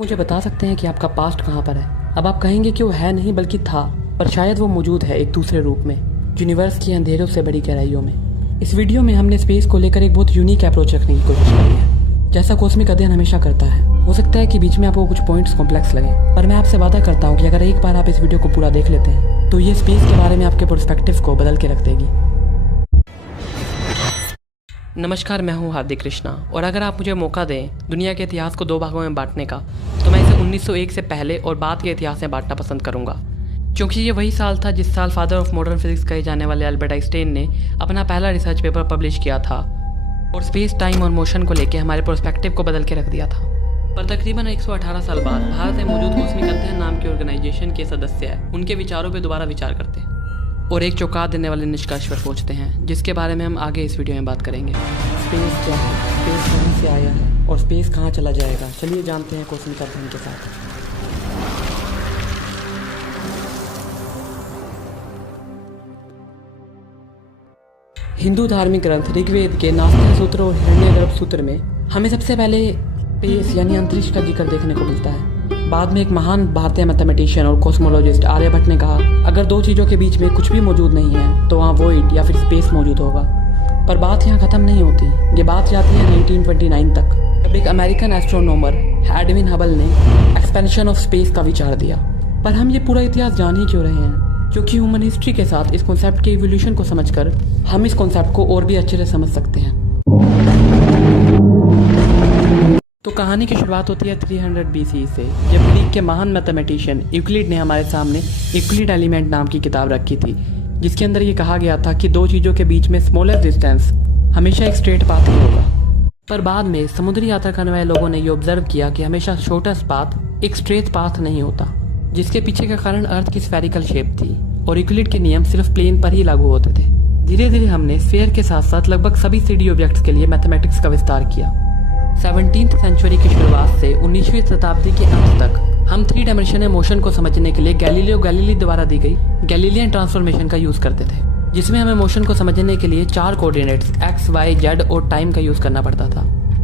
मुझे बता सकते हैं कि आपका पास्ट कहाँ पर है? अब आप कहेंगे कि वो है नहीं बल्कि था, पर शायद वो मौजूद है एक दूसरे रूप में, यूनिवर्स की अंधेरों से बड़ी गहराइयों में। इस वीडियो में हमने स्पेस को लेकर एक बहुत यूनिक अप्रोच रखने की कोशिश करी है, जैसा कॉस्मिक अध्ययन हमेशा करता है। हो सकता है कि बीच में आपको कुछ पॉइंट्स कॉम्प्लेक्स लगे, पर मैं आपसे वादा करता हूँ कि अगर एक बार आप इस वीडियो को पूरा देख लेते हैं तो ये स्पेस के बारे में आपके पर्सपेक्टिव को बदल के रख देगी। नमस्कार, मैं हूं हार्दिक कृष्णा, और अगर आप मुझे मौका दें दुनिया के इतिहास को दो भागों में बांटने का, तो मैं इसे 1901 से पहले और बाद के इतिहास में बांटना पसंद करूंगा, क्योंकि ये वही साल था जिस साल फादर ऑफ मॉडर्न फिजिक्स कहे जाने वाले अल्बर्ट आइंस्टाइन ने अपना पहला रिसर्च पेपर पब्लिश किया था और स्पेस, टाइम और मोशन को लेकर हमारे पर्सपेक्टिव को बदल के रख दिया था। पर तकरीबन 118 साल बाद भारत में मौजूद कॉस्मिक अध्ययन नाम की ऑर्गेनाइजेशन के सदस्य उनके विचारों पर दोबारा विचार करते हैं और एक चौंका देने वाले निष्कर्ष पर पहुंचते हैं, जिसके बारे में हम आगे इस वीडियो में बात करेंगे। स्पेस क्या है, स्पेस कहाँ से आया है और स्पेस कहाँ चला जाएगा, चलिए जानते हैं कॉस्मिक अध्ययन के साथ। हिंदू धार्मिक ग्रंथ ऋग्वेद के नास्तिक सूत्र और हिरण्यगर्भ सूत्र में हमें सबसे पहले स्पेस यानी अंतरिक्ष का जिक्र देखने को मिलता है। बाद में एक महान भारतीय मैथमेटिशियन और कॉस्मोलॉजिस्ट आर्यभट्ट ने कहा, अगर दो चीज़ों के बीच में कुछ भी मौजूद नहीं है तो वहाँ वॉइड या फिर स्पेस मौजूद होगा। पर बात यहाँ ख़त्म नहीं होती, ये बात जाती है 1929 तक, जब एक अमेरिकन एस्ट्रोनॉमर एडविन हबल ने एक्सपेंशन ऑफ स्पेस का विचार दिया। पर हम ये पूरा इतिहास जान ही क्यों रहे हैं? क्योंकि ह्यूमन हिस्ट्री के साथ इस कॉन्सेप्ट के इवोल्यूशन को समझकर हम इस कॉन्सेप्ट को और भी अच्छे से समझ सकते हैं। तो कहानी की शुरुआत होती है 300 BC से, जब ग्रीक के महान मैथमेटिशियन यूक्लिड ने हमारे सामने यूक्लिड एलिमेंट नाम की किताब रखी थी, जिसके अंदर ये कहा गया था कि दो चीज़ों के बीच में स्मॉलेस्ट डिस्टेंस हमेशा एक स्ट्रेट पाथ ही होगा। पर बाद में समुद्री यात्रा करने वाले लोगों ने ये ऑब्जर्व किया कि हमेशा शॉर्टेस्ट पाथ एक स्ट्रेट पाथ नहीं होता, जिसके पीछे का कारण अर्थ की स्फेरिकल शेप थी और यूक्लिड के नियम सिर्फ प्लेन पर ही लागू होते थे। धीरे धीरे हमने स्फीयर के साथ साथ लगभग सभी 3D ऑब्जेक्ट्स के लिए मैथमेटिक्स का विस्तार किया। 17th सेंचुरी की शुरुआत से 19वीं शताब्दी के अंत तक हम 3 डायमेंशनल मोशन को समझने के लिए गैलीलियो गैलीली द्वारा दी गई गैलीलियन ट्रांसफॉर्मेशन का यूज करते थे, जिसमें हमें मोशन को समझने के लिए 4 कोऑर्डिनेट्स x, y, z और टाइम का यूज करना पड़ता था।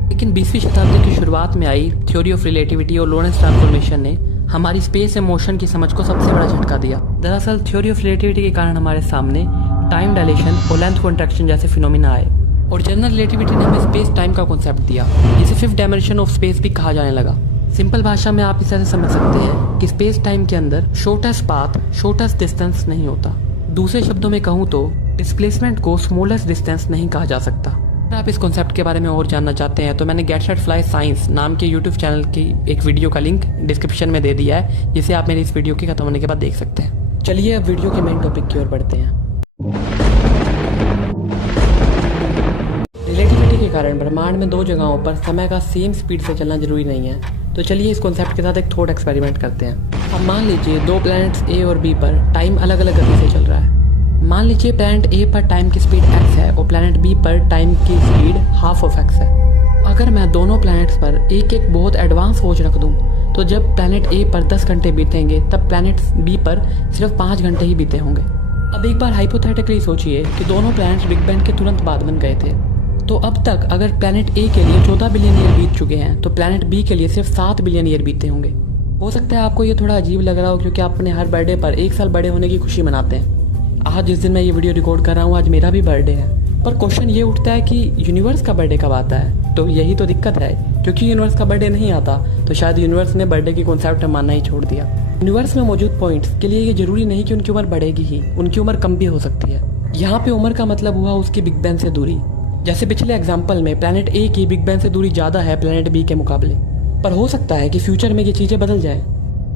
लेकिन 20वीं शताब्दी की शुरुआत में आई थ्योरी ऑफ रिलेटिविटी और लॉरेंस ट्रांसफॉर्मेशन ने हमारी स्पेस एंड मोशन की समझ को सबसे बड़ा झटका दिया। दरअसल थ्योरी ऑफ रिलेटिविटी के कारण हमारे सामने टाइम डायलेशन और लेंथ कॉन्ट्रैक्शन जैसे फिनोमिना आए, और जनरल रिलेटिविटी ने हमें स्पेस टाइम का कॉन्सेप्ट दिया, जिसे 5th डायमेंशन ऑफ स्पेस भी कहा जाने लगा। सिंपल भाषा में आप इस तरह समझ सकते हैं कि स्पेस टाइम के अंदर शॉर्टेस्ट पाथ शॉर्टेस्ट डिस्टेंस नहीं होता। दूसरे शब्दों में कहूँ तो डिस्प्लेसमेंट को स्मॉलेस्ट डिस्टेंस नहीं कहा जा सकता। अगर आप इस कॉन्सेप्ट के बारे में और जानना चाहते हैं तो मैंने गेट सेट फ्लाई साइंस नाम के यूट्यूब चैनल की एक वीडियो का लिंक डिस्क्रिप्शन में दे दिया है, जिसे आप मेरी इस वीडियो के खत्म होने के बाद देख सकते हैं। चलिए अब वीडियो के मेन टॉपिक की ओर बढ़ते हैं। रिलेटिविटी के कारण ब्रह्मांड में 2 जगहों पर समय का सेम स्पीड से चलना जरूरी नहीं है। तो चलिए इस कॉन्सेप्ट के साथ एक थॉट एक्सपेरिमेंट करते हैं। अब मान लीजिए 2 प्लैनेट्स ए और बी पर टाइम अलग अलग गति से चल रहा है। मान लीजिए प्लैनेट ए पर टाइम की स्पीड x है और प्लैनेट बी पर टाइम की स्पीड हाफ ऑफ x है। अगर मैं दोनों प्लैनेट्स पर एक एक बहुत एडवांस वॉच रख दूं, तो जब प्लैनेट ए पर 10 घंटे बीतेंगे तब प्लैनेट बी पर सिर्फ 5 घंटे ही बीते होंगे। अब एक बार हाइपोथेटिकली सोचिए कि दोनों प्लैनेट्स बिग बैंग के तुरंत बाद बन गए थे, तो अब तक अगर प्लैनेट ए के लिए 14 बिलियन ईयर बीत चुके हैं तो प्लैनेट बी के लिए सिर्फ 7 बिलियन ईयर बीते होंगे। हो सकता है आपको ये थोड़ा अजीब लग रहा हो, क्योंकि आप अपने हर बर्थडे पर 1 साल बड़े होने की खुशी मनाते हैं। आज जिस दिन मैं ये वीडियो रिकॉर्ड कर रहा हूँ, आज मेरा भी बर्थडे है। पर क्वेश्चन ये उठता है कि यूनिवर्स का बर्थडे कब आता है? तो यही तो दिक्कत है, क्योंकि यूनिवर्स का बर्थडे नहीं आता तो शायद यूनिवर्स ने बर्थडे की कॉन्सेप्ट मानना ही छोड़ दिया। यूनिवर्स में मौजूद पॉइंट्स के लिए ये जरूरी नहीं कि उनकी उम्र बढ़ेगी ही, उनकी उम्र कम भी हो सकती है। यहाँ पे उम्र का मतलब हुआ उसकी बिग बैंग से दूरी। जैसे पिछले एग्जाम्पल में प्लैनेट ए की बिग बैंग से दूरी ज़्यादा है प्लैनेट बी के मुकाबले। पर हो सकता है कि फ्यूचर में ये चीज़ें बदल जाए।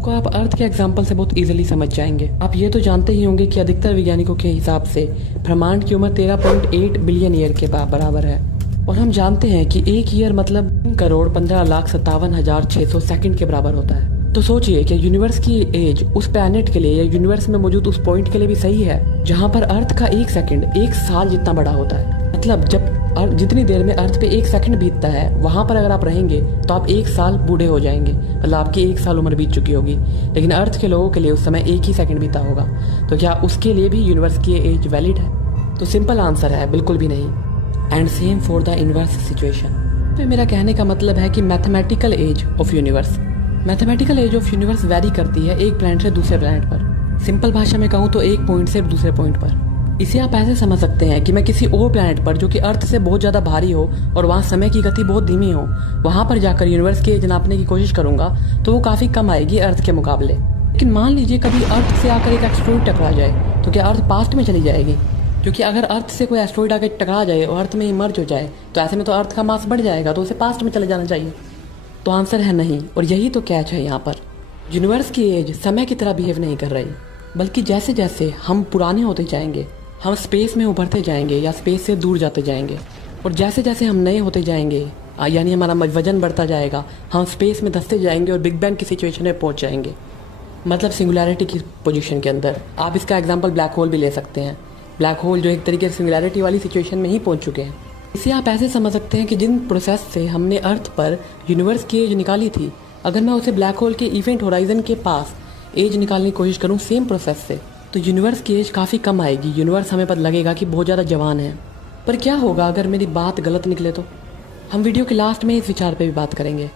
को आप अर्थ के एग्जाम्पल से बहुत इजीली समझ जाएंगे। आप ये तो जानते ही होंगे कि अधिकतर वैज्ञानिकों के हिसाब से ब्रह्मांड की उम्र 13.8 बिलियन ईयर के बराबर है, और हम जानते हैं कि एक ईयर मतलब 3,15,57,600 सेकंड के बराबर होता है। तो सोचिए कि यूनिवर्स की एज उस प्लैनेट के लिए या यूनिवर्स में मौजूद उस पॉइंट के लिए भी सही है, जहाँ पर अर्थ का 1 सेकंड 1 साल जितना बड़ा होता है। मतलब जब जितनी देर में अर्थ पे 1 सेकंड बीतता है, वहाँ पर अगर आप रहेंगे तो आप 1 साल बूढ़े हो जाएंगे, मतलब आपकी 1 साल उम्र बीत चुकी होगी। लेकिन अर्थ के लोगों के लिए उस समय 1 ही सेकंड बीता होगा, तो क्या उसके लिए भी यूनिवर्स की एज वैलिड है? तो सिंपल आंसर है बिल्कुल भी नहीं। And same for the inverse situation. तो मेरा कहने का मतलब है कि mathematical age of universe mathematical age of universe vary करती है एक प्लैनेट से दूसरे प्लैनेट पर। सिंपल भाषा में कहूँ तो एक पॉइंट से दूसरे पॉइंट पर। इसे आप ऐसे समझ सकते हैं कि मैं किसी और प्लैनेट पर जो कि अर्थ से बहुत ज़्यादा भारी हो और वहाँ समय की गति बहुत धीमी हो, वहाँ पर जाकर यूनिवर्स की एज नापने की कोशिश करूँगा तो वो काफ़ी कम आएगी अर्थ के मुकाबले। लेकिन मान लीजिए कभी अर्थ से आकर एक एस्ट्रॉइड टकरा जाए तो क्या अर्थ पास्ट में चली जाएगी? क्योंकि अगर अर्थ से कोई एस्ट्रॉइड आकर टकरा जाए और अर्थ में ही मर्ज हो जाए तो ऐसे में तो अर्थ का मास बढ़ जाएगा, तो उसे पास्ट में चले जाना चाहिए। तो आंसर है नहीं, और यही तो कैच है यहाँ पर। यूनिवर्स की एज समय की तरह बिहेव नहीं कर रही, बल्कि जैसे जैसे हम पुराने होते जाएंगे हम स्पेस में उभरते जाएंगे या स्पेस से दूर जाते जाएंगे, और जैसे जैसे हम नए होते जाएंगे यानी हमारा वजन बढ़ता जाएगा, हम स्पेस में धंसते जाएंगे और बिग बैंग की सिचुएशन में पहुँच जाएंगे, मतलब सिंगुलैरिटी की पोजीशन के अंदर। आप इसका एग्जांपल ब्लैक होल भी ले सकते हैं। ब्लैक होल जो एक तरीके से सिंगुलैरिटी वाली सिचुएशन में ही पहुंच चुके हैं। इसे आप ऐसे समझ सकते हैं कि जिन प्रोसेस से हमने अर्थ पर यूनिवर्स की एज निकाली थी, अगर मैं उसे ब्लैक होल के इवेंट होराइजन के पास एज निकालने की कोशिश करूं सेम प्रोसेस से, तो यूनिवर्स की एज काफ़ी कम आएगी। यूनिवर्स हमें पता लगेगा कि बहुत ज़्यादा जवान है। पर क्या होगा अगर मेरी बात गलत निकले? तो हम वीडियो के लास्ट में इस विचार पर भी बात करेंगे।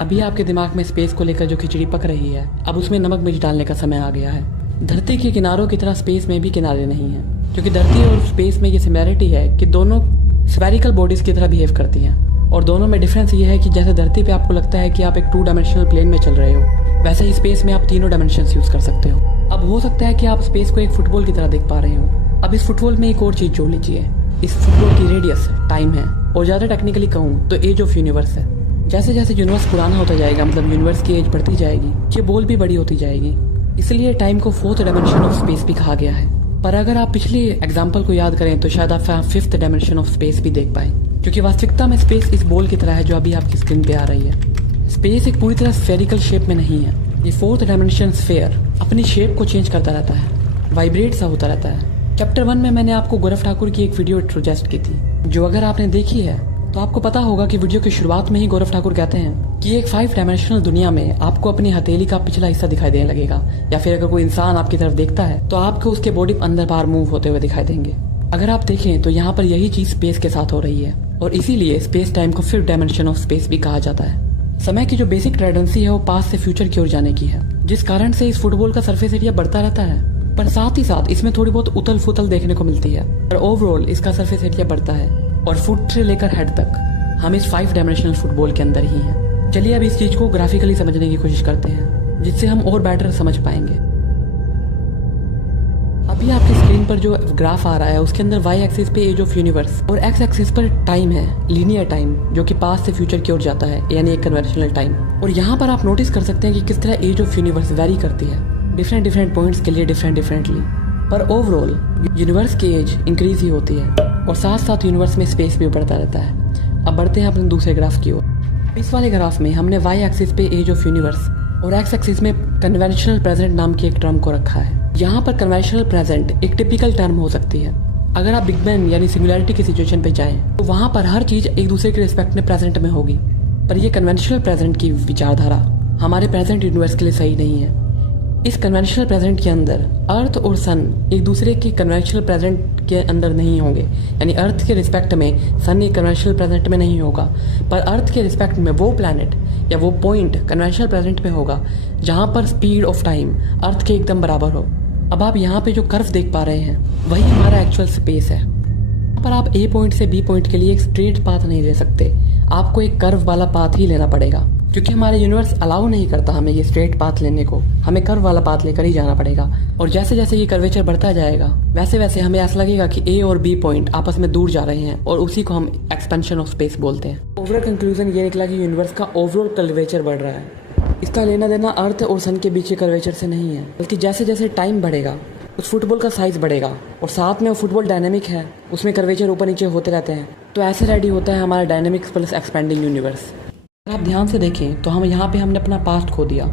अभी आपके दिमाग में स्पेस को लेकर जो खिचड़ी पक रही है, अब उसमें नमक मिर्च डालने का समय आ गया है। धरती के किनारों की तरह स्पेस में भी किनारे नहीं हैं, क्योंकि धरती और स्पेस में ये सिमिलैरिटी है कि दोनों स्फेरिकल बॉडीज की तरह बिहेव करती हैं, और दोनों में डिफरेंस ये है कि जैसे धरती पे आपको लगता है कि आप एक 2 डायमेंशनल प्लेन में चल रहे हो, वैसे ही स्पेस में आप 3 डायमेंशंस यूज कर सकते हो। अब हो सकता है कि आप स्पेस को एक फुटबॉल की तरह देख पा रहे हो। अब इस फुटबॉल में एक और चीज जोड़ लीजिए, इस फुटबॉल की रेडियस टाइम है, और ज़्यादा टेक्निकली कहूँ तो एज ऑफ यूनिवर्स है। जैसे जैसे यूनिवर्स पुराना होता जाएगा, मतलब यूनिवर्स की एज बढ़ती जाएगी, ये बॉल भी बड़ी होती जाएगी। इसलिए टाइम को 4th डायमेंशन ऑफ स्पेस भी कहा गया है। पर अगर आप पिछले एग्जाम्पल को याद करें तो शायद आप 5th डायमेंशन ऑफ स्पेस भी देख पाए, क्योंकि वास्तविकता में स्पेस इस बॉल की तरह है जो अभी आपकी स्क्रीन पे आ रही है। स्पेस एक पूरी तरह स्फेरिकल शेप में नहीं है। ये 4th डायमेंशन स्फेयर अपनी शेप को चेंज करता रहता है, वाइब्रेट सा होता रहता है। चैप्टर 1 में मैंने आपको गौरव ठाकुर की एक वीडियो सजेस्ट की थी, जो अगर आपने देखी है तो आपको पता होगा कि वीडियो की शुरुआत में ही गौरव ठाकुर कहते हैं कि एक 5 डायमेंशनल दुनिया में आपको अपनी हथेली का पिछला हिस्सा दिखाई देने लगेगा, या फिर अगर कोई इंसान आपकी तरफ देखता है तो आपको उसके बॉडी अंदर बाहर मूव होते हुए दिखाई देंगे। अगर आप देखें तो यहाँ पर यही चीज स्पेस के साथ हो रही है, और इसीलिए स्पेस टाइम को 5th डायमेंशन ऑफ स्पेस भी कहा जाता है। समय की जो बेसिक टेंडेंसी है वो पास्ट से फ्यूचर की ओर जाने की है, जिस कारण से इस फुटबॉल का सरफेस एरिया बढ़ता रहता है, पर साथ ही साथ इसमें थोड़ी बहुत उथल फुथल देखने को मिलती है, पर ओवरऑल इसका सरफेस एरिया बढ़ता है, और फुट से लेकर हेड तक हम इस 5 डायमेंशनल फुटबॉल के अंदर ही हैं। चलिए अब इस चीज को ग्राफिकली समझने की कोशिश करते हैं, जिससे हम और बेटर समझ पाएंगे। अभी आपकी स्क्रीन पर जो ग्राफ आ रहा है उसके अंदर y एक्सिस पे एज ऑफ यूनिवर्स और x एक्सिस पर टाइम है, लीनियर टाइम, जो कि पास्ट से फ्यूचर की ओर जाता है, यानी एक कन्वेंशनल टाइम। और यहाँ पर आप नोटिस कर सकते हैं कि किस तरह एज ऑफ यूनिवर्स वेरी करती है डिफरेंट पॉइंट्स के लिए डिफरेंटली, पर ओवरऑल यूनिवर्स की एज इंक्रीज ही होती है, और साथ साथ यूनिवर्स में स्पेस भी बढ़ता रहता है। अब बढ़ते हैं अपने दूसरे ग्राफ की ओर। इस वाले ग्राफ में हमने y एक्सिस पे एज ऑफ यूनिवर्स और x एक्सिस में कन्वेंशनल प्रेजेंट नाम की एक टर्म को रखा है। यहाँ पर कन्वेंशनल प्रेजेंट एक टिपिकल टर्म हो सकती है। अगर आप बिग बैंग यानी सिंगुलैरिटी की सिचुएशन पे जाएं तो वहाँ पर हर चीज एक दूसरे के रिस्पेक्ट में प्रेजेंट में होगी, पर यह कन्वेंशनल प्रेजेंट की विचारधारा हमारे प्रेजेंट यूनिवर्स के लिए सही नहीं है। इस कन्वेंशनल प्रेजेंट के अंदर अर्थ और सन एक दूसरे के कन्वेंशनल प्रेजेंट के अंदर नहीं होंगे, यानी अर्थ के रिस्पेक्ट में सन एक कन्वेंशनल प्रेजेंट में नहीं होगा, पर अर्थ के रिस्पेक्ट में वो प्लैनेट या वो पॉइंट कन्वेंशनल प्रेजेंट में होगा जहाँ पर स्पीड ऑफ टाइम अर्थ के एकदम बराबर हो। अब आप यहाँ पे जो कर्व देख पा रहे हैं वही हमारा एक्चुअल स्पेस है। यहाँ पर आप ए पॉइंट से बी पॉइंट के लिए एक स्ट्रेट पाथ नहीं ले सकते, आपको एक कर्व वाला पाथ ही लेना पड़ेगा, क्योंकि हमारे यूनिवर्स अलाउ नहीं करता हमें ये स्ट्रेट पाथ लेने को, हमें कर्व वाला पाथ लेकर ही जाना पड़ेगा। और जैसे जैसे ये कर्वेचर बढ़ता जाएगा वैसे वैसे हमें ऐसा लगेगा कि ए और बी पॉइंट आपस में दूर जा रहे हैं, और उसी को हम एक्सपेंशन ऑफ स्पेस बोलते हैं। ओवरऑल कंक्लूजन ये निकला कि यूनिवर्स का ओवरऑल कर्वेचर बढ़ रहा है। इसका लेना देना अर्थ और सन के बीच के कर्वेचर से नहीं है, बल्कि जैसे जैसे टाइम बढ़ेगा उस फुटबॉल का साइज बढ़ेगा, और साथ में वो फुटबॉल डायनेमिक है, उसमें कर्वेचर ऊपर नीचे होते रहते हैं, तो ऐसे रेडी होता है हमारा डायनेमिक्स प्लस एक्सपेंडिंग यूनिवर्स। अगर आप ध्यान से देखें तो हम यहाँ पे हमने अपना पास्ट खो दिया।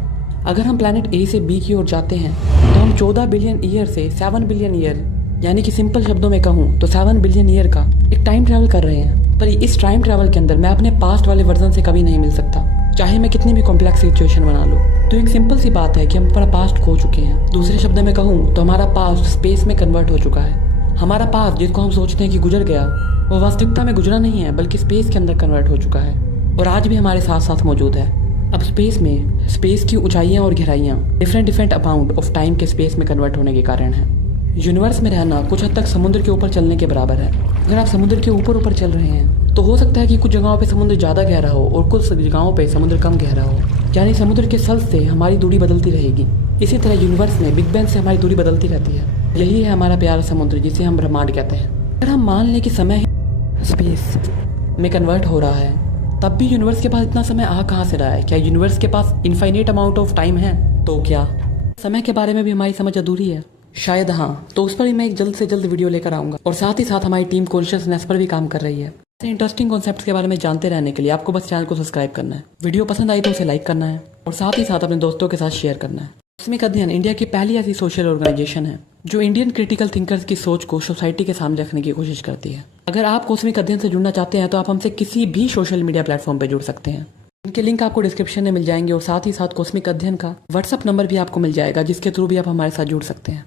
अगर हम प्लैनेट ए से बी की ओर जाते हैं तो हम 14 बिलियन ईयर से 7 बिलियन ईयर, यानी कि सिंपल शब्दों में कहूँ तो 7 बिलियन ईयर का एक टाइम ट्रैवल कर रहे हैं। पर इस टाइम ट्रैवल के अंदर मैं अपने पास्ट वाले वर्जन से कभी नहीं मिल सकता, चाहे मैं कितनी भी कॉम्प्लेक्स सिचुएशन बना लूँ। तो एक सिंपल सी बात है कि हम अपना पास्ट खो चुके हैं। दूसरे शब्दों में कहूँ तो हमारा पास्ट स्पेस में कन्वर्ट हो चुका है। हमारा पास्ट जिसको हम सोचते हैं कि गुजर गया, वो वास्तविकता में गुजरा नहीं है, बल्कि स्पेस के अंदर कन्वर्ट हो चुका है, और आज भी हमारे साथ साथ मौजूद है। अब स्पेस की ऊंचाइयां और गहराइयां डिफरेंट अमाउंट ऑफ टाइम के स्पेस में कन्वर्ट होने के कारण है। यूनिवर्स में रहना कुछ हद तक समुद्र के ऊपर चलने के बराबर है। अगर आप समुद्र के ऊपर चल रहे हैं तो हो सकता है कि कुछ जगहों पे समुद्र ज़्यादा गहरा हो और कुछ जगहों पे समुद्र कम गहरा हो, यानी समुद्र के तल से हमारी दूरी बदलती रहेगी। इसी तरह यूनिवर्स में बिग बैंग से हमारी दूरी बदलती रहती है। यही है हमारा प्यारा समुद्र जिसे हम ब्रह्मांड कहते हैं। अगर हम मान लें कि समय स्पेस में कन्वर्ट हो रहा है, तब भी यूनिवर्स के पास इतना समय आ कहाँ से रहा है? क्या यूनिवर्स के पास इनफाइनेट अमाउंट ऑफ टाइम है? तो क्या समय के बारे में भी हमारी समझ अधूरी है? शायद हाँ। तो उस पर भी मैं एक जल्द से जल्द वीडियो लेकर आऊँगा। और साथ ही साथ हमारी टीम कॉन्शियसनेस पर भी काम कर रही है। ऐसे इंटरेस्टिंग कॉन्सेप्ट्स के बारे में जानते रहने के लिए आपको बस चैनल को सब्सक्राइब करना है, वीडियो पसंद आई तो उसे लाइक करना है और साथ ही साथ अपने दोस्तों के साथ शेयर करना है। कॉस्मिक अध्ययन इंडिया की पहली ऐसी सोशल ऑर्गेनाइजेशन है जो इंडियन क्रिटिकल थिंकर्स की सोच को सोसाइटी के सामने रखने की कोशिश करती है। अगर आप कॉस्मिक अध्ययन से जुड़ना चाहते हैं तो आप हमसे किसी भी सोशल मीडिया प्लेटफॉर्म पर जुड़ सकते हैं। इनके लिंक आपको डिस्क्रिप्शन में मिल जाएंगे और साथ ही साथ कॉस्मिक अध्ययन का व्हाट्सअप नंबर भी आपको मिल जाएगा जिसके थ्रू भी आप हमारे साथ जुड़ सकते हैं।